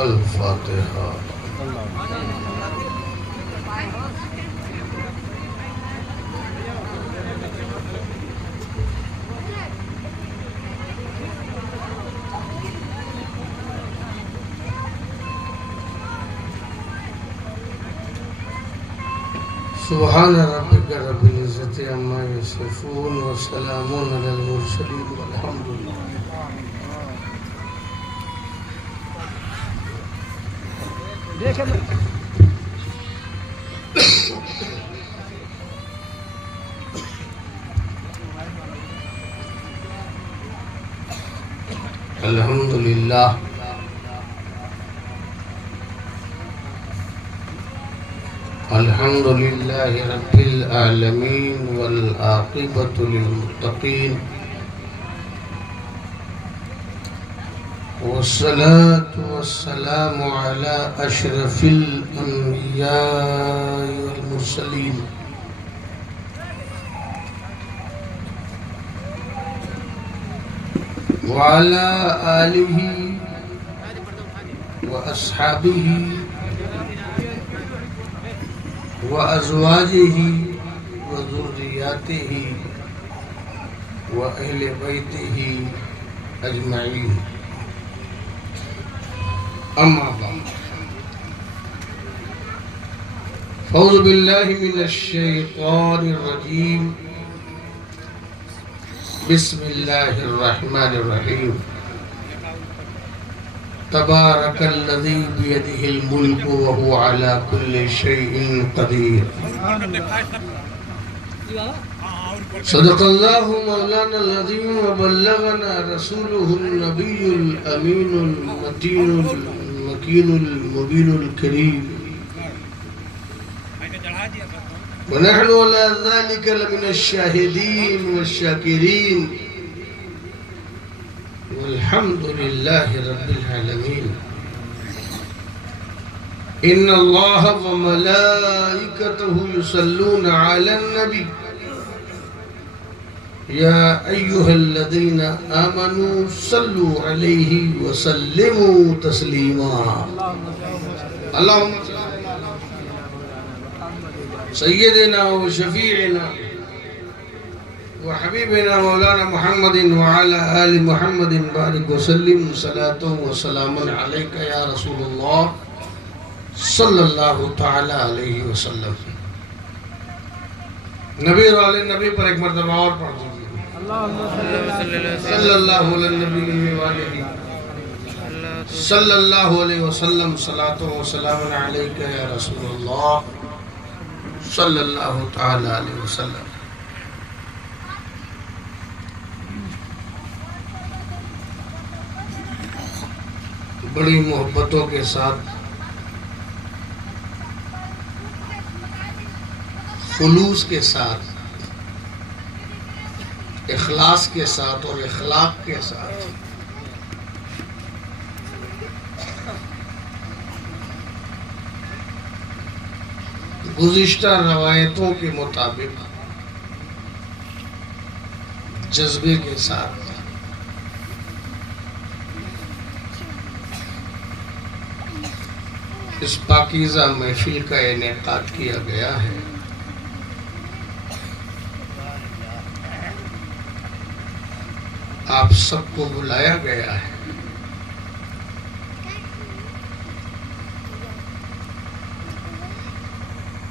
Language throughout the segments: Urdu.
الفاتحہ۔ سبحان ربک رب العزت عما یصفون وسلام علی المرسلین والحمد للہ۔ الحمد للہ الحمد للہ رب العالمین والعاقبۃ للمتقین والصلاة والسلام على اشرف الانبیاء والمرسلین وعلى آلہ واصحابہ وازواجہ وذریاتہ واہل بیتہ اجمعین، اما بعد، اعوذ باللہ من الشیطان الرجیم، بسم اللہ الرحمن الرحیم، تبارک الذی بیدہ الملک وہو علی کل شیء قدیر۔ صدق اللہ مولانا العظیم وبلغنا رسولہ النبی الامین المتین المکین المبین الکریم، ونحن على ذلك لمن الشاهدين والشاكرين والحمد لله رب العالمين۔ إن الله وملائكته يصلون على النبي يا أيها الذين آمنوا صلوا عليه وسلموا تسليما۔ اللهم سیدنا و شفیعنا و حبیبنا مولانا محمد وعلى آل محمد بارک وسلم، صلاة و سلام علیک یا رسول اللہ صلی اللہ تعالی علیہ وسلم۔ نبی اور آل نبی پر ایک مرتبہ اور پڑھ دیجئے، صلی اللہ علیہ نبی وآلہ صلی اللہ علیہ وسلم، صلاة و سلام علیک یا رسول اللہ صلی اللہ تعالی علیہ وسلم۔ بڑی محبتوں کے ساتھ، خلوص کے ساتھ، اخلاص کے ساتھ اور اخلاق کے ساتھ گزشتہ روایتوں کے مطابق جذبے کے ساتھ اس پاکیزہ محفل کا انعقاد کیا گیا ہے۔ آپ سب کو بلایا گیا ہے،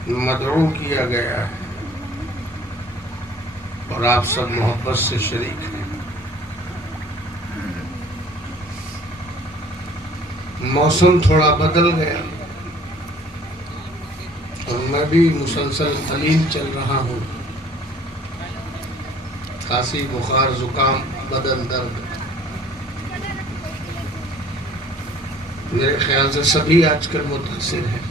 مدعو کیا گیا ہے، اور آپ سب محبت سے شریک ہیں۔ موسم تھوڑا بدل گیا اور میں بھی مسلسل قلیل چل رہا ہوں، کھانسی، بخار، زکام، بدن درد، میرے خیال سے سبھی آج کل متاثر ہیں۔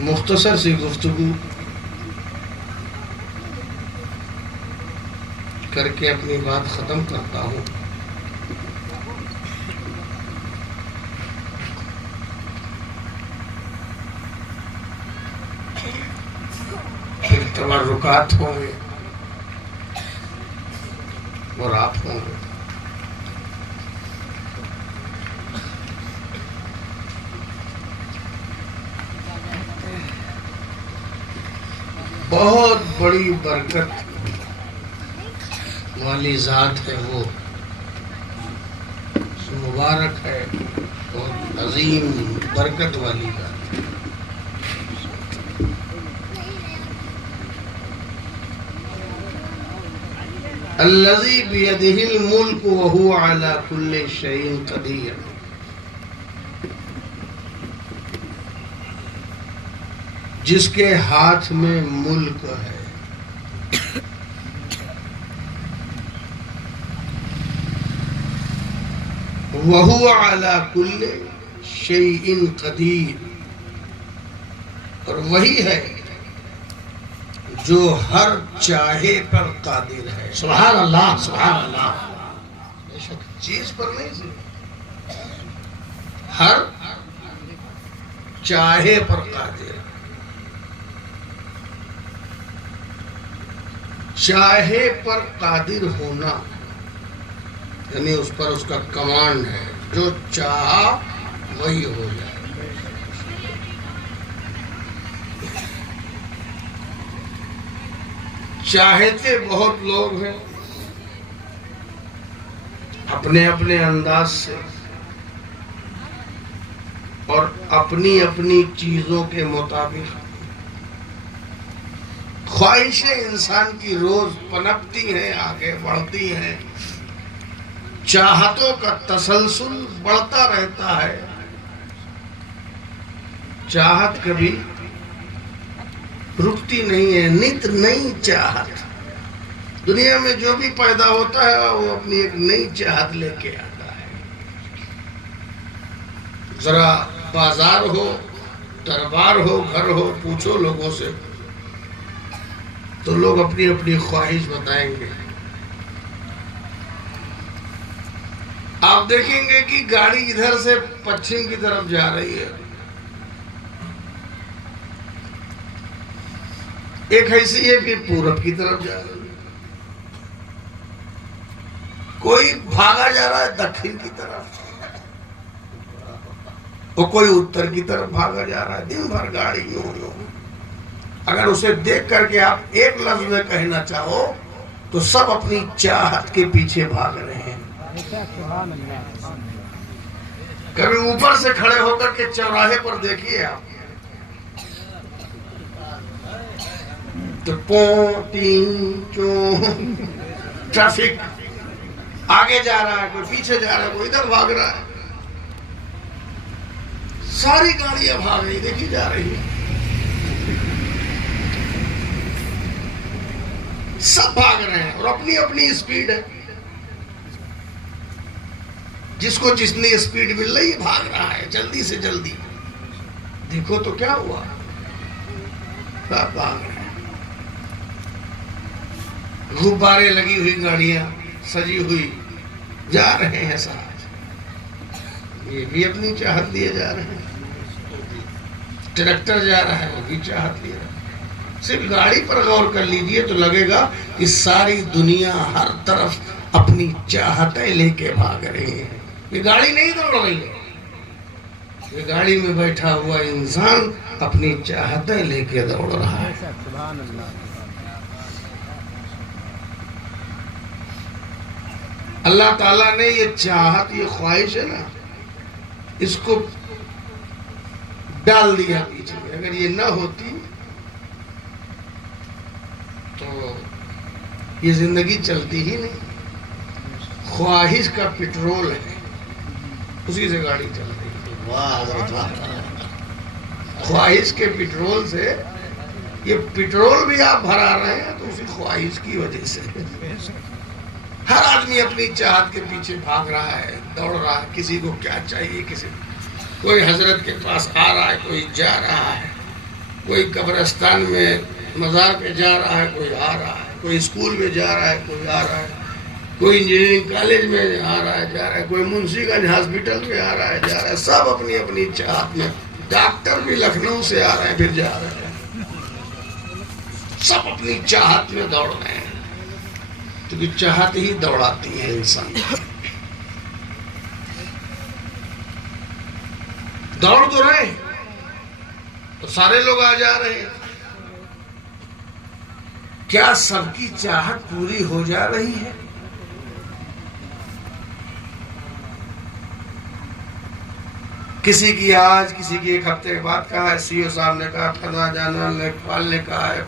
مختصر سی گفتگو کر کے اپنی بات ختم کرتا ہوں۔ پھر تبرکات ہوں گے، اور آپ ہوں گے۔ بہت بڑی برکت والی ذات ہے وہ، مبارک ہے، بہت عظیم برکت والی ذات۔ الذی بیدہ الملک وہو علی کل شیء قدیر، جس کے ہاتھ میں ملک ہے، وہو علی کل شیء قدیر، اور وہی ہے جو ہر چاہے پر قادر ہے۔ سبحان اللہ، سبحان اللہ۔ بے شک چیز پر نہیں سی، ہر چاہے پر قادر ہے۔ چاہے پر قادر ہونا یعنی اس پر اس کا کمانڈ ہے، جو چاہا وہی ہو جائے۔ چاہتے بہت لوگ ہیں، اپنے اپنے انداز سے اور اپنی اپنی چیزوں کے مطابق۔ خواہشیں انسان کی روز پنپتی ہیں، آگے بڑھتی ہیں، چاہتوں کا تسلسل بڑھتا رہتا ہے۔ چاہت کبھی رکتی نہیں ہے، نت نئی چاہت۔ دنیا میں جو بھی پیدا ہوتا ہے وہ اپنی ایک نئی چاہت لے کے آتا ہے۔ ذرا بازار ہو، دربار ہو، گھر ہو، پوچھو لوگوں سے تو لوگ اپنی اپنی خواہش بتائیں گے۔ آپ دیکھیں گے کہ گاڑی ادھر سے پچھم کی طرف جا رہی ہے، ایک ایسی ہے پھر پورب کی طرف جا رہی ہے، کوئی بھاگا جا رہا ہے دکھن کی طرف، اور کوئی اتر کی طرف بھاگا جا رہا ہے۔ دن بھر گاڑی یوں یوں۔ اگر اسے دیکھ کر کے آپ ایک لفظ میں کہنا چاہو تو سب اپنی چاہت کے پیچھے بھاگ رہے ہیں۔ کبھی اوپر سے کھڑے ہو کر کے چوراہے پر دیکھیے آپ تو ٹریفک آگے جا رہا ہے، کوئی پیچھے جا رہا ہے، کوئی ادھر بھاگ رہا ہے، ساری گاڑیاں بھاگ رہی دیکھی جا رہی ہے، سب بھاگ رہے ہیں اور اپنی اپنی اسپیڈ ہے۔ جس کو جتنی اسپیڈ مل رہی ہے بھاگ رہا ہے جلدی سے جلدی۔ دیکھو تو کیا ہوا، سب بھاگ رہے ہیں۔ غبارے لگی ہوئی گاڑیاں سجی ہوئی جا رہے ہیں ساتھ، یہ بھی اپنی چاہت لیے جا رہے ہیں۔ ٹریکٹر جا رہا ہے، وہ بھی چاہت لیے رہا ہے۔ صرف گاڑی پر غور کر لیجئے تو لگے گا کہ ساری دنیا ہر طرف اپنی چاہتیں لے کے بھاگ رہی ہے۔ یہ گاڑی نہیں دوڑ رہی ہے، یہ گاڑی میں بیٹھا ہوا انسان اپنی چاہتیں لے کے دوڑ رہا ہے۔ اللہ تعالیٰ نے یہ چاہت، یہ خواہش ہے نا، اس کو ڈال دیا پیچھے۔ اگر یہ نہ ہوتی تو یہ زندگی چلتی ہی نہیں۔ خواہش کا پٹرول ہے، اسی سے گاڑی چل رہی ہے۔ خواہش کے پٹرول سے، یہ پٹرول بھی آپ بھرا رہے ہیں تو اسی خواہش کی وجہ سے۔ ہر آدمی اپنی چاہت کے پیچھے بھاگ رہا ہے، دوڑ رہا ہے۔ کسی کو کیا چاہیے، کوئی حضرت کے پاس آ رہا ہے، کوئی جا رہا ہے، کوئی قبرستان میں مزار پہ جا رہا ہے، کوئی آ رہا ہے، کوئی اسکول میں جا رہا ہے، کوئی آ رہا ہے، کوئی انجینئرنگ کالج میں آ رہا ہے، جا رہا ہے، کوئی منشی گنج ہاسپٹل میں آ رہا ہے، جا رہا ہے۔ سب اپنی اپنی چاہت میں۔ ڈاکٹر بھی لکھنؤ سے آ رہے ہیں پھر جا رہے ہیں، سب اپنی چاہت میں دوڑ رہے ہیں۔ تو یہ چاہت ہی دوڑاتی ہے انسان. دوڑ تو رہے ہیں تو سارے لوگ آ جا رہے ہیں. کیا سب کی چاہت پوری ہو جا رہی ہے؟ کسی کی آج، کسی کی ایک ہفتے کے بعد کہا ہے. سی او صاحب نے کہا، فلاں جانا لیکپال نے کہا ہے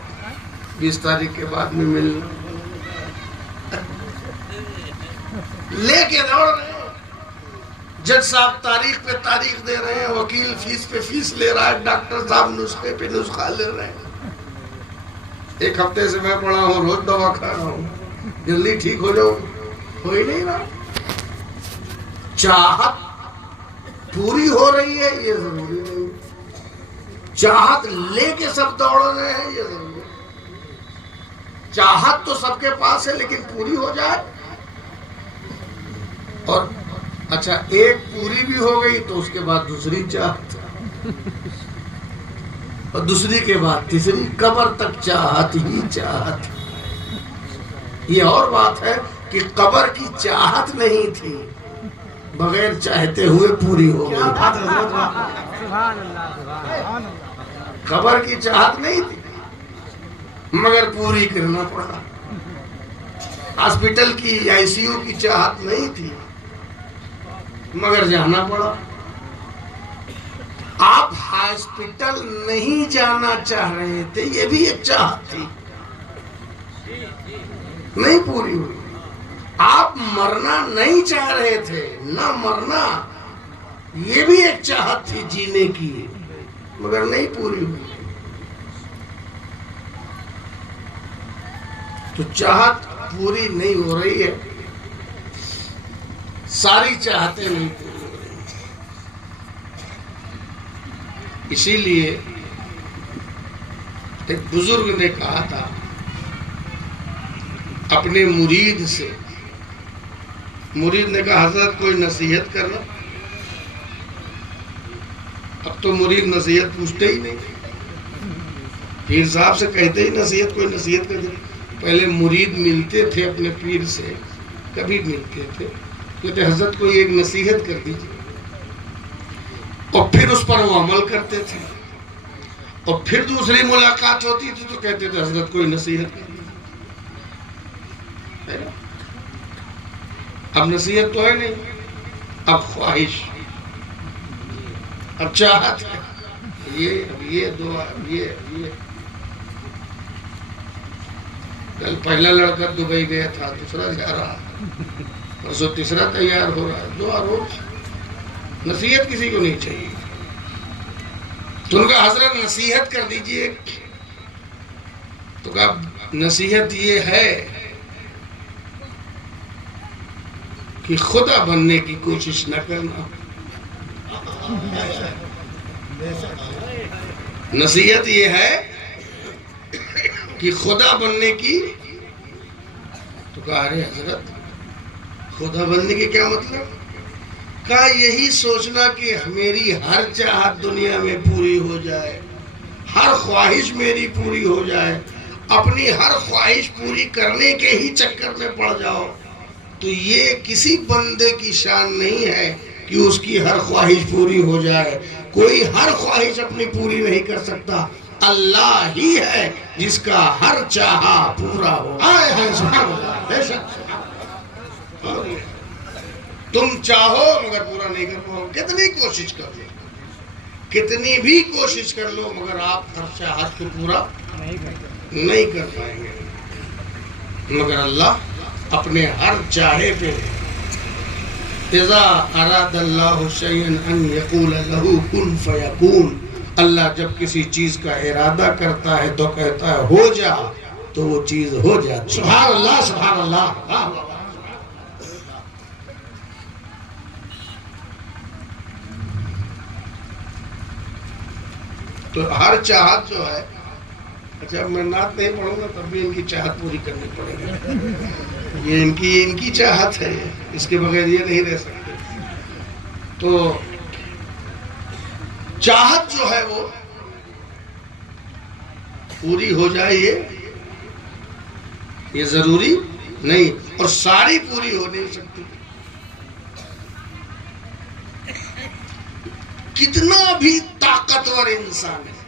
20 تاریخ کے بعد میں ملنا. لے کے دوڑ رہے ہیں. جج صاحب تاریخ پہ تاریخ دے رہے ہیں، وکیل فیس پہ فیس لے رہا ہے، ڈاکٹر صاحب نسخے پہ نسخہ لے رہے ہیں. ایک ہفتے سے میں پڑا ہوں، روز دوا کھا رہا ہوں، جلدی ٹھیک ہو جاؤ، ہو ہی نہیں رہا. چاہت پوری ہو رہی ہے یہ ضروری نہیں. چاہت لے کے سب دوڑ رہے ہیں یہ ضروری ہے. چاہت تو سب کے پاس ہے لیکن پوری ہو جائے. اور اچھا ایک پوری بھی ہو گئی تو اس کے بعد دوسری چاہت، اور دوسری کے بعد تیسری، قبر تک چاہت ہی چاہت. یہ اور بات ہے کہ قبر کی چاہت نہیں تھی، بغیر چاہتے ہوئے پوری ہو گئی. قبر کی چاہت نہیں تھی مگر پوری کرنا پڑا. ہاسپٹل کی آئی سی یو کی چاہت نہیں تھی مگر جانا پڑا. آپ ہاسپٹل نہیں جانا چاہ رہے تھے، یہ بھی ایک چاہت تھی، نہیں پوری ہوئی. آپ مرنا نہیں چاہ رہے تھے، نہ مرنا، یہ بھی ایک چاہت تھی جینے کی، مگر نہیں پوری ہوئی. تو چاہت پوری نہیں ہو رہی ہے، ساری چاہتیں نہیں پوری ہو رہی. اسی لیے ایک بزرگ نے کہا تھا اپنے مرید سے، مرید نے کہا حضرت کوئی نصیحت کرنا. اب تو مرید نصیحت پوچھتے ہی نہیں، پیر صاحب سے کہتے ہی نصیحت، کوئی نصیحت کر دے. پہلے مرید ملتے تھے اپنے پیر سے، کبھی ملتے تھے، کہتے حضرت کوئی ایک نصیحت کر دیجیے، اور پھر اس پر وہ عمل کرتے تھے. اور پھر دوسری ملاقات ہوتی تھی تو کہتے تھے حضرت کوئی نصیحت کر دیجیے. اب نصیحت تو ہے نہیں، اب خواہش، اب چاہت ہے، یہ دعا، یہ. کل پہلا لڑکا دبئی گیا تھا، دوسرا جا رہا، پرسوں تیسرا تیار ہو رہا ہے. دعا روز. نصیحت کسی کو نہیں چاہیے. تو ان کا حضرت نصیحت کر دیجئے. تو کہا نصیحت یہ ہے کہ خدا بننے کی کوشش نہ کرنا. نصیحت یہ ہے کہ خدا بننے کی. تو کہا ارے حضرت خدا بننے کے کیا مطلب؟ کہا یہی سوچنا کہ میری ہر چاہت دنیا میں پوری ہو جائے، ہر خواہش میری پوری ہو جائے، اپنی ہر خواہش پوری کرنے کے ہی چکر میں پڑ جاؤ. تو یہ کسی بندے کی شان نہیں ہے کہ اس کی ہر خواہش پوری ہو جائے. کوئی ہر خواہش اپنی پوری نہیں کر سکتا، اللہ ہی ہے جس کا ہر چاہا پورا ہو. تم چاہو مگر پورا نہیں کر پاؤ. کتنی کوشش کر لو، کتنی بھی کوشش کر لو، مگر آپ ہر چاہت کو پورا نہیں کر پائیں گے. مگر اللہ اپنے ہر چاہے پہ اذا اراد اللہ شیئا ان یقول لہ کن فیکون. اللہ جب کسی چیز کا ارادہ کرتا ہے تو کہتا ہے ہو جا، تو وہ چیز ہو جاتی. سبحان اللہ، سبحان اللہ. تو ہر چاہت جو ہے، اچھا میں نعت نہیں پڑھوں گا تب بھی ان کی چاہت پوری کرنی پڑے گی. یہ ان کی چاہت ہے، اس کے بغیر یہ نہیں رہ سکتے. تو چاہت جو ہے وہ پوری ہو جائے، یہ ضروری نہیں، اور ساری پوری ہو نہیں سکتی. کتنا بھی طاقتور انسان ہے،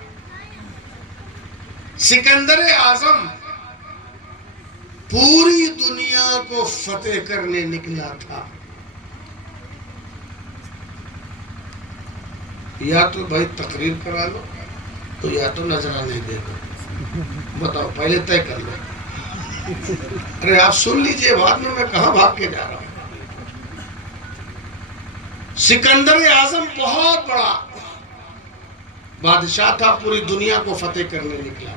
سکندر اعظم پوری دنیا کو فتح کرنے نکلا تھا. یا تو بھائی تقریر کرا لو تو یا تو نذرانے دے دو. بتاؤ، پہلے طے کر لو. ارے آپ سن لیجئے، بعد میں کہاں بھاگ کے جا رہا ہوں. سکندر اعظم بہت بڑا بادشاہ تھا، پوری دنیا کو فتح کرنے نکلا.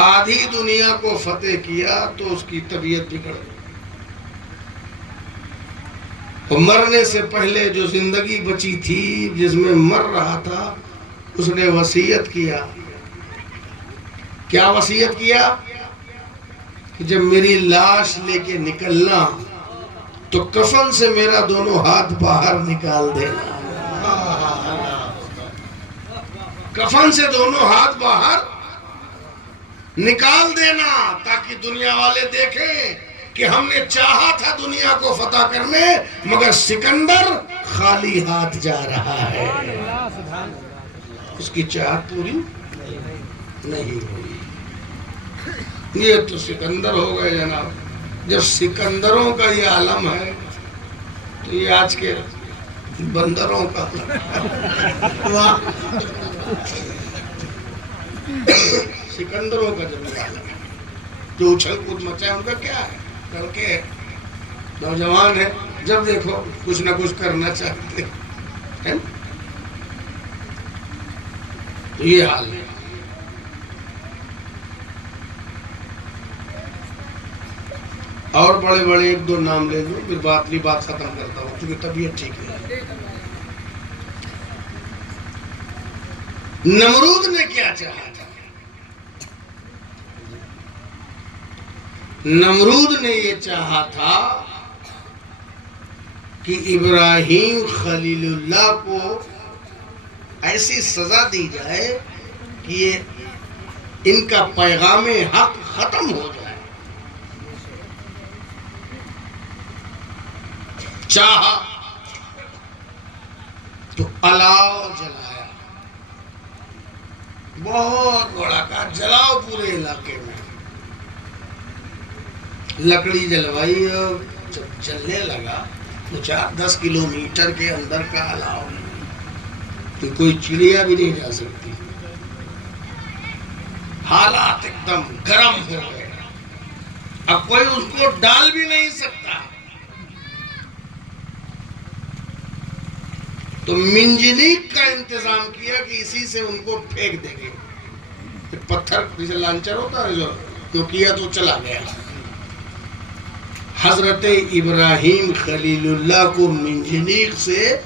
آدھی دنیا کو فتح کیا تو اس کی طبیعت بگڑ گئی. مرنے سے پہلے جو زندگی بچی تھی، جس میں مر رہا تھا، اس نے وصیت کیا. کیا وصیت کیا؟ کہ جب میری لاش لے کے نکلنا تو کفن سے میرا دونوں ہاتھ باہر نکال دینا. کفن سے دونوں ہاتھ باہر نکال دینا، تاکہ دنیا والے دیکھیں کہ ہم نے چاہا تھا دنیا کو فتح کرنے، مگر سکندر خالی ہاتھ جا رہا ہے. اس کی چاہت پوری نہیں ہوئی. یہ تو سکندر ہو گئے جناب. جب سکندروں کا یہ عالم ہے تو یہ آج کے بندروں کا سکندروں کا جب عالم ہے، جو اچھل کود مچا ہے، ان کا کیا ہے؟ کر کے نوجوان ہے، جب دیکھو کچھ نہ کچھ کرنا چاہتے ہیں. تو یہ حال ہے. اور بڑے بڑے ایک دو نام لے لو، پھر بات ختم کرتا ہوں کیونکہ طبیعت ٹھیک ہے. نمرود نے کیا چاہا تھا؟ نمرود نے یہ چاہا تھا کہ ابراہیم خلیل اللہ کو ایسی سزا دی جائے کہ یہ ان کا پیغام حق ختم ہو جائے. چاہا تو الاؤ جلایا، بہت بڑا کا جلاؤ پورے علاقے میں. لکڑی جلوائی، جب جلنے لگا تو 4-10 کلومیٹر کے اندر کا الاؤ، تو کوئی چڑیا بھی نہیں جا سکتی. حالات ایک دم گرم ہو گئے، اب کوئی اس کو ڈال بھی نہیں سکتا. تو منجنیق کا انتظام کیا کہ اسی سے ان کو پھینک دیں گے. پتھر جسے لانچر ہوتا ہے جو کیا تو چلا گیا. حضرت ابراہیم خلیل اللہ کو منجنیق سے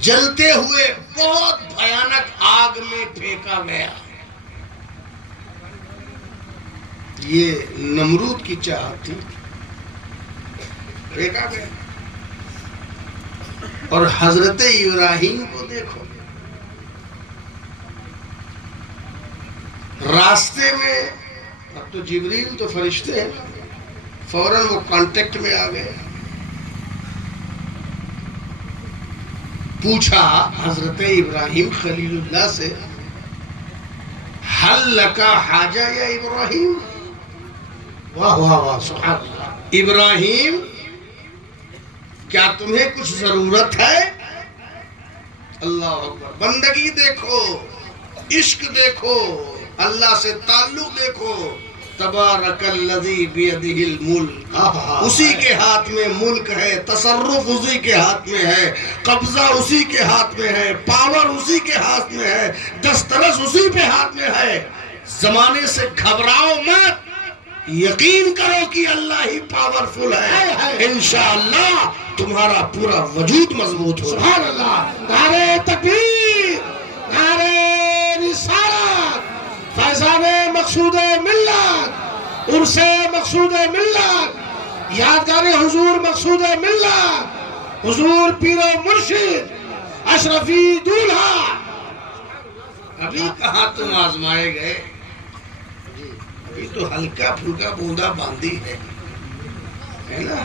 جلتے ہوئے بہت بھیانک آگ میں پھینکا گیا. یہ نمرود کی چاہت تھی، پھینکا گیا. اور حضرت ابراہیم کو دیکھو، راستے میں، اب تو جبریل تو فرشتے ہیں، فوراً وہ کانٹیکٹ میں آ گئے. پوچھا حضرت ابراہیم خلیل اللہ سے، حل لکا حاجہ یا ابراہیم؟ واہ واہ واہ، سبحان اللہ. ابراہیم، کیا تمہیں کچھ ضرورت ہے؟ اللہ اکبر. بندگی دیکھو، عشق دیکھو، اللہ سے تعلق دیکھو. تبارک الذی بیدہ الملک، اسی کے ہاتھ میں ملک ہے، تصرف اسی کے ہاتھ میں ہے، قبضہ اسی کے ہاتھ میں ہے، پاور اسی کے ہاتھ میں ہے، دسترس اسی پہ ہاتھ میں ہے. زمانے سے گھبراؤ مت، یقین کرو کہ اللہ ہی پاورفل ہے. انشاءاللہ تمہارا پورا وجود مضبوط ہو. سبحان اللہ. نعرہ تکبیر، نعرہ رسالت، فیضان مقصود ملت، عرس مقصود ملت، یادگار حضور مقصود ملت، حضور پیر و مرشد اشرفی دولہا. ابھی کہاں تم آزمائے گئے، یہ تو ہلکا پھلکا بوندا باندھی ہے نا،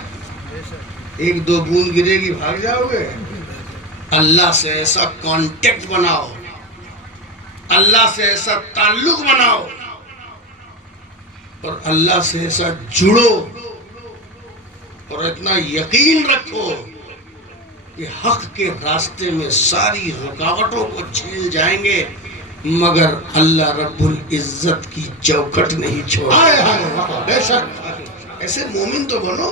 ایک دو بوند گرے گی بھاگ جاؤ گے. اللہ سے ایسا کانٹیکٹ بناؤ، اللہ سے ایسا تعلق بناؤ اور اللہ سے ایسا جڑو اور اتنا یقین رکھو کہ حق کے راستے میں ساری رکاوٹوں کو چھیل جائیں گے مگر اللہ رب العزت کی چوکھٹ نہیں چھوڑا. بے شک ایسے مومن تو بنو،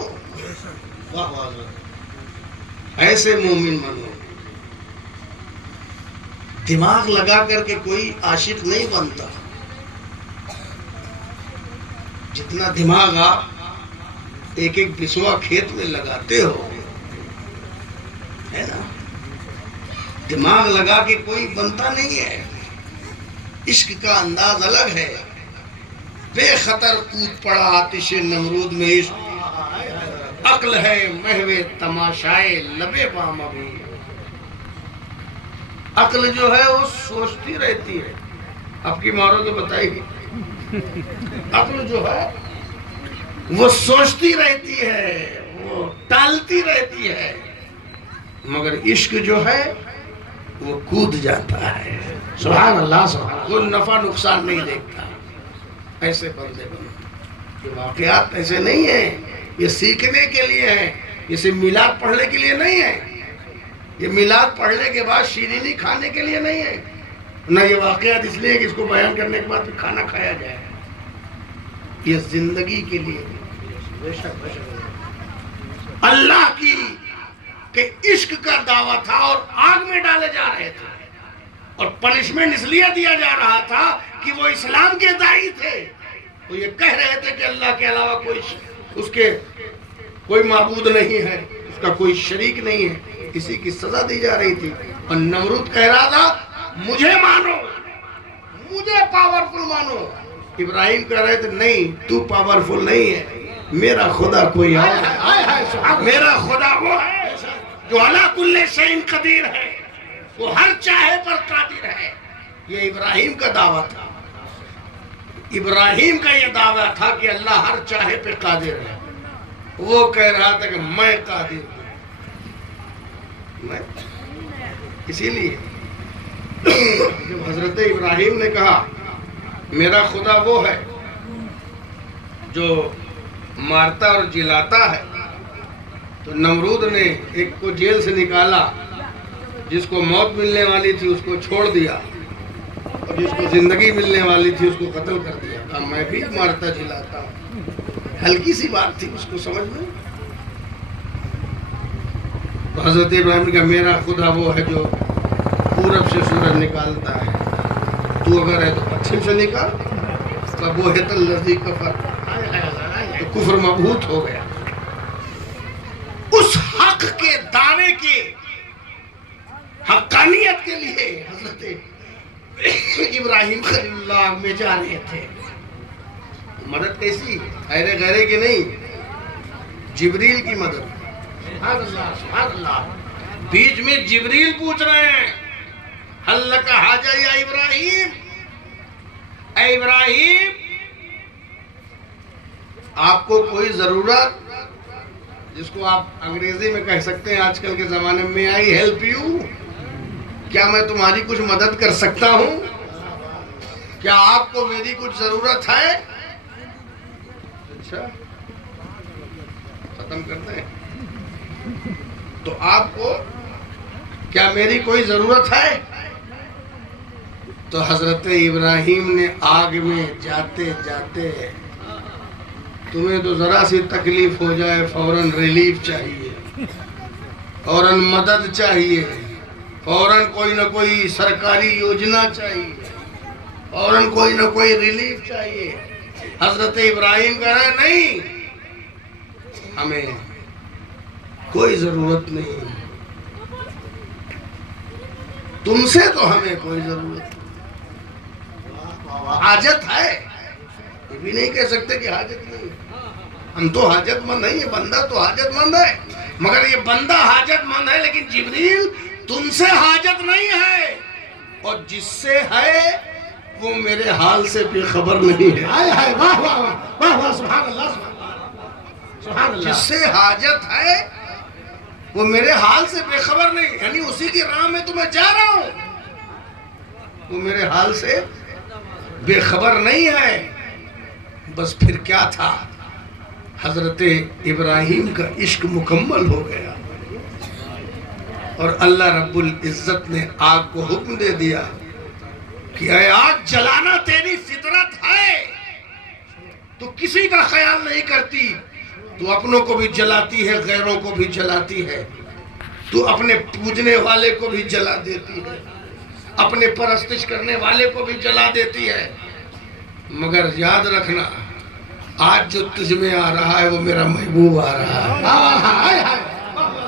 ایسے مومن بنو. دماغ لگا کر کے کوئی عاشق نہیں بنتا. جتنا دماغ آپ ایک ایک بسوا کھیت میں لگاتے ہو ہے نا، دماغ لگا کے کوئی بنتا نہیں ہے. عشق کا انداز الگ ہے. بے خطر کود پڑا آتش نمرود میں عشق، عقل ہے محو تماشائے لبے بام ابھی. عقل جو ہے وہ سوچتی رہتی ہے. آپ کی مارو تو بتائے گی. عقل جو ہے وہ سوچتی رہتی ہے، وہ ٹالتی رہتی ہے، مگر عشق جو ہے وہ کود جاتا ہے. سبحان اللہ، سبحان اللہ. کوئی نفع نقصان نہیں دیکھتا. ایسے بندے بنو. یہ واقعات ایسے نہیں ہیں، یہ سیکھنے کے لیے ہیں. یہ صرف میلاد پڑھنے کے لیے نہیں ہے. یہ میلاد پڑھنے کے بعد شیرینی کھانے کے لیے نہیں ہے، نہ یہ واقعات اس لیے کہ اس کو بیان کرنے کے بعد کھانا کھایا جائے. یہ زندگی کے لیے اللہ کی کہ عشق کا دعویٰ تھا اور آگ میں ڈالے جا رہے تھے اور پنشمنٹ اس لیے دیا جا رہا تھا کہ وہ اسلام کے داعی تھے. وہ یہ کہہ رہے تھے کہ اللہ کے علاوہ کوئی معبود نہیں ہے، اس کا کوئی شریک نہیں ہے. کسی کی سزا دی جا رہی تھی اور نمرود کہہ رہا تھا مجھے مانو، مجھے پاورفل مانو. ابراہیم کہہ رہے تھے نہیں، تو پاورفل نہیں ہے، میرا خدا کوئی اور ہے. میرا خدا وہ ہے جو علی کل شیء قدیر ہے، وہ ہر چاہے پر قادر ہے. یہ ابراہیم کا دعویٰ تھا. ابراہیم کا یہ دعویٰ تھا کہ اللہ ہر چاہے پہ قادر ہے. وہ کہہ رہا تھا کہ میں قادر ہوں. اسی لیے جب حضرت ابراہیم نے کہا میرا خدا وہ ہے جو مارتا اور جلاتا ہے، تو نمرود نے ایک کو جیل سے نکالا، جس کو موت ملنے والی تھی اس کو چھوڑ دیا اور جس کو زندگی ملنے والی تھی اس کو قتل کر دیا. کہا میں بھی مارتا جلاتا ہوں. ہلکی سی بات تھی اس کو سمجھ میں. تو حضرت ابراہیم نے کہا میرا خدا وہ ہے جو پورب سے سورج نکالتا ہے، تو اگر ہے تو پچھم سے نکال. فبہت الذی کفر، تو کفر مبہوت ہو گیا. اس حق کے دعوے کی حقانیت کے لیے حضرت ابراہیم خلیل اللہ میں جا رہے تھے. مدد کیسی؟ غیرے غیرے کی نہیں، جبریل کی مدد. سبحان اللہ، سبحان اللہ. بیچ میں جبریل پوچھ رہے ہیں حل لک حاجہ یا ابراہیم، اے ابراہیم آپ کو کوئی ضرورت، جس کو آپ انگریزی میں کہہ سکتے ہیں آج کل کے زمانے میں آئی ہیلپ یو، کیا میں تمہاری کچھ مدد کر سکتا ہوں؟ کیا آپ کو میری کچھ ضرورت ہے؟ اچھا ختم کرتے ہیں. تو آپ کو کیا میری کوئی ضرورت ہے؟ تو حضرت ابراہیم نے آگ میں جاتے جاتے تمہیں تو ذرا سی تکلیف ہو جائے فوراً ریلیف چاہیے، فوراً مدد چاہیے، فوراً کوئی نہ کوئی سرکاری یوجنا چاہیے، فوراً کوئی نہ کوئی ریلیف چاہیے. حضرت ابراہیم کہہ رہے نہیں، ہمیں کوئی ضرورت نہیں، تم سے تو ہمیں کوئی ضرورت. حاجت ہے یہ بھی نہیں کہہ سکتے کہ حاجت نہیں. ہم تو حاجت مند ہیں، یہ بندہ تو حاجت مند ہے، مگر یہ بندہ حاجت مند ہے لیکن جبریل تم سے حاجت نہیں ہے، اور جس سے ہے وہ میرے حال سے بے خبر نہیں ہے. واہ واہ واہ واہ سبحان اللہ سبحان اللہ. جس سے حاجت ہے وہ میرے حال سے بے خبر نہیں، یعنی اسی کی راہ میں تو میں جا رہا ہوں، وہ میرے حال سے بے خبر نہیں ہے. بس پھر کیا تھا، حضرت ابراہیم کا عشق مکمل ہو گیا اور اللہ رب العزت نے آگ کو حکم دے دیا کہ اے آگ جلانا تیری فطرت ہے، تو کسی کا خیال نہیں کرتی، تو اپنوں کو بھی جلاتی ہے، غیروں کو بھی جلاتی ہے، تو اپنے پوجنے والے کو بھی جلا دیتی ہے، اپنے پرستش کرنے والے کو بھی جلا دیتی ہے. مگر یاد رکھنا آج جو تجھ میں آ رہا ہے وہ میرا محبوب آ رہا ہے.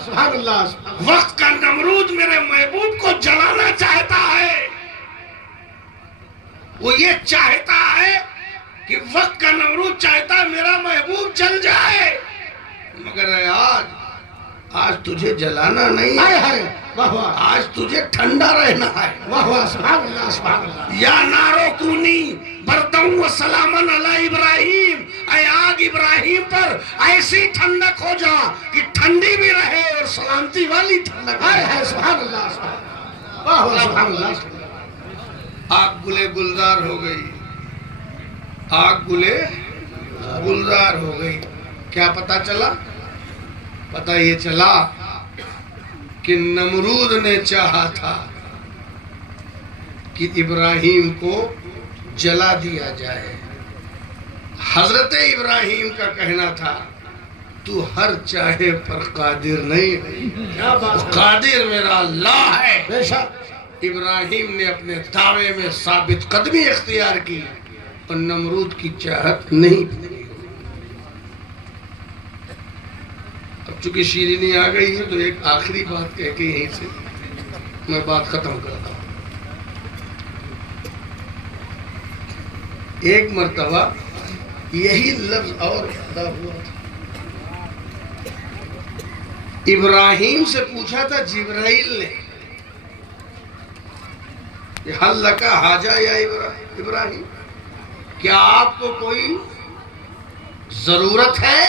سبحان اللہ. وقت کا نمرود میرے محبوب کو جلانا چاہتا ہے، وہ یہ چاہتا ہے کہ وقت کا نمرود چاہتا ہے میرا محبوب جل جائے، مگر آج تجھے جلانا نہیں ہے، آج تجھے ٹھنڈا رہنا ہے. واہ واہ سبحان اللہ سبحان اللہ. یا نارو کونی بردم و سلامن علی ابراہیم، اے آگ ابراہیم پر ایسی ٹھنڈک ہو جا کہ ٹھنڈی بھی رہے اور سلامتی والی ٹھنڈک ہے. سبحان اللہ سبحان اللہ. واہ واہ سبحان اللہ. آگ گلے گلزار ہو گئی، آگ گلے گلزار ہو گئی. کیا پتا چلا؟ پتا یہ چلا کہ نمرود نے چاہا تھا کہ ابراہیم کو جلا دیا جائے. حضرت ابراہیم کا کہنا تھا تو ہر چاہے پر قادر نہیں، قادر میرا اللہ ہے. بے شک. ابراہیم نے اپنے دعوے میں ثابت قدمی اختیار کی اور نمرود کی چاہت نہیں. اب چونکہ شیرینی آ گئی ہے تو ایک آخری بات کہہ کے یہیں سے میں بات ختم کرتا ہوں. ایک مرتبہ یہی لفظ اور ادا ہوا تھا. ابراہیم سے پوچھا تھا جبرائیل نے، حل لکا حاجہ یا ابراہیم، کیا آپ کو کوئی ضرورت ہے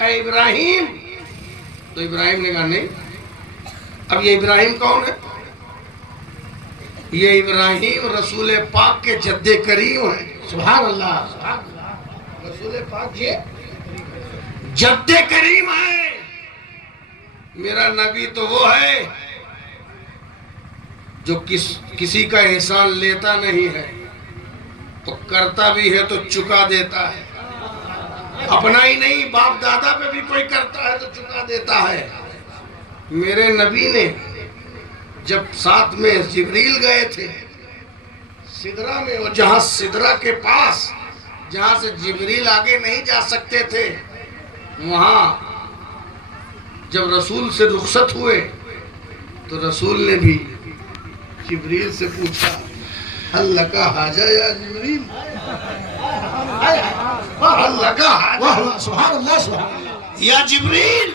اے ابراہیم؟ تو ابراہیم نے کہا نہیں. اب یہ ابراہیم کون ہے؟ یہ ابراہیم رسول پاک کے جد کریم ہیں. سبحان اللہ. رسول پاک یہ جد کریم ہے. میرا نبی تو وہ ہے جو کسی کا احسان لیتا نہیں ہے، تو کرتا بھی ہے تو چکا دیتا ہے. اپنا ہی نہیں، باپ دادا پہ بھی کوئی کرتا ہے تو چکا دیتا ہے. میرے نبی نے جب ساتھ میں جبریل گئے تھے سدرہ میں، اور جہاں سدرہ کے پاس جہاں سے جبریل آگے نہیں جا سکتے تھے، وہاں جب رسول سے رخصت ہوئے تو رسول نے بھی جبریل سے پوچھا حل لکا حاجہ یا جبریل، حل لکا حاجہ سبحان اللہ سبحان اللہ. یا جبریل،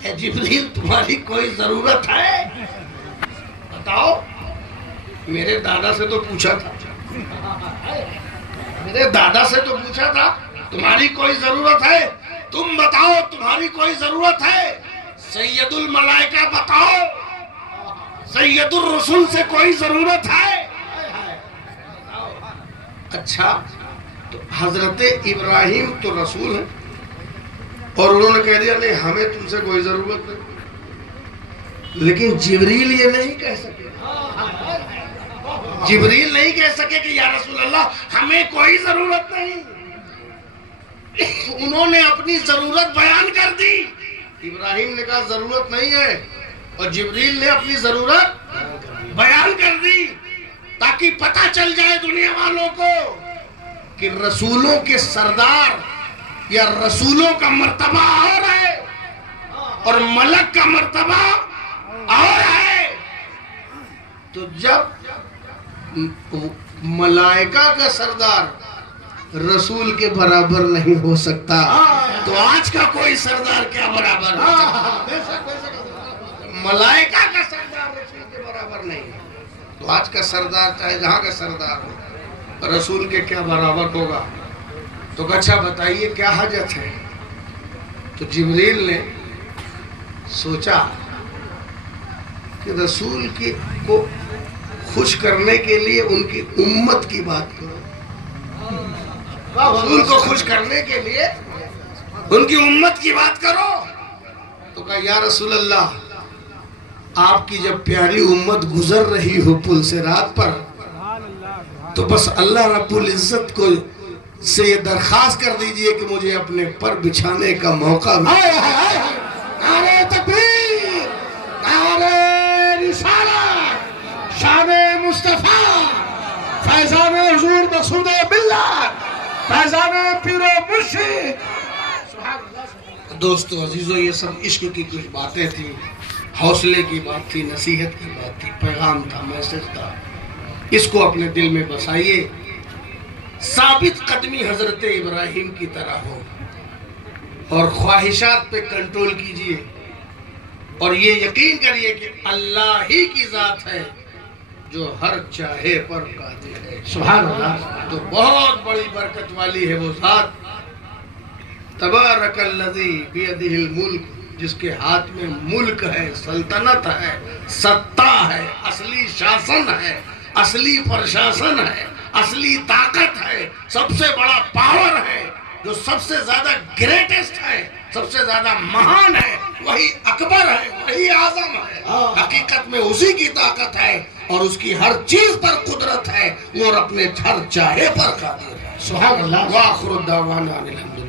اے جبریل تمہاری کوئی ضرورت ہے؟ بتاؤ. میرے دادا سے تو پوچھا تھا، میرے دادا سے تو پوچھا تھا تمہاری کوئی ضرورت ہے؟ تم بتاؤ تمہاری کوئی ضرورت ہے؟ سید الملائکہ بتاؤ، سید الرسول سے کوئی ضرورت ہے؟ اچھا تو حضرت ابراہیم تو رسول ہیں اور انہوں نے کہہ دیا نہیں ہمیں تم سے کوئی ضرورت نہیں. لیکن جبریل یہ نہیں کہہ سکے، جبریل نہیں کہہ سکے کہ یا رسول اللہ ہمیں کوئی ضرورت نہیں. انہوں نے اپنی ضرورت بیان کر دی. ابراہیم نے کہا ضرورت نہیں ہے، اور جبریل نے اپنی ضرورت بیان کر دی تاکہ پتہ چل جائے دنیا والوں کو کہ رسولوں کے سردار یا رسولوں کا مرتبہ اور ہے اور ملک کا مرتبہ اور ہے. تو جب ملائکہ کا سردار رسول کے برابر نہیں ہو سکتا تو آج کا کوئی سردار کیا برابر ہو سکتا؟ ملائکہ کا سردار رسول کے برابر نہیں ہے. تو آج کا سردار چاہے جہاں کا سردار ہو رسول کے کیا برابر ہوگا؟ تو اچھا بتائیے کیا حاجت ہے؟ تو جبریل نے سوچا کہ رسول کو خوش کرنے کے لیے ان کی امت کی بات کرو، رسول کو خوش کرنے کے لیے ان کی امت کی بات کرو۔ تو کہا یا رسول اللہ، آپ کی جب پیاری امت گزر رہی ہو پل سے رات پر، تو بس اللہ رب العزت کو سے یہ درخواست کر دیجئے کہ مجھے اپنے پر بچھانے کا موقع ملے۔ نعرہ تکبیر، نعرہ رسالت، شان مصطفیٰ، فیضان حضور مقصود ملت، فیضان پیر و مرشد۔ دوستو عزیزو، یہ سب عشق کی کچھ باتیں تھیں، حوصلے کی بات تھی، نصیحت کی بات تھی، پیغام تھا، میسج تھا۔ اس کو اپنے دل میں بسائیے، ثابت قدمی حضرت ابراہیم کی طرح ہو، اور خواہشات پہ کنٹرول کیجئے، اور یہ یقین کریے کہ اللہ ہی کی ذات ہے جو ہر چاہے پر قادر ہے۔ سبحان اللہ۔ تو بہت بڑی برکت والی ہے وہ ذات، تبارک الذی بیدہ الملک، جس کے ہاتھ میں ملک ہے، سلطنت ہے، ستا ہے، اصلی شاسن ہے، اصلی پرشاسن ہے، اصلی طاقت ہے، سب سے بڑا پاور ہے، جو سب سے زیادہ گریٹسٹ ہے، سب سے زیادہ مہان ہے، وہی اکبر ہے، وہی اعظم ہے۔ حقیقت میں اسی کی طاقت ہے اور اس کی ہر چیز پر قدرت ہے، وہ اپنے ہر چاہے پر قادر ہے۔ سبحان اللہ۔ وآخر الدعوانا الحمد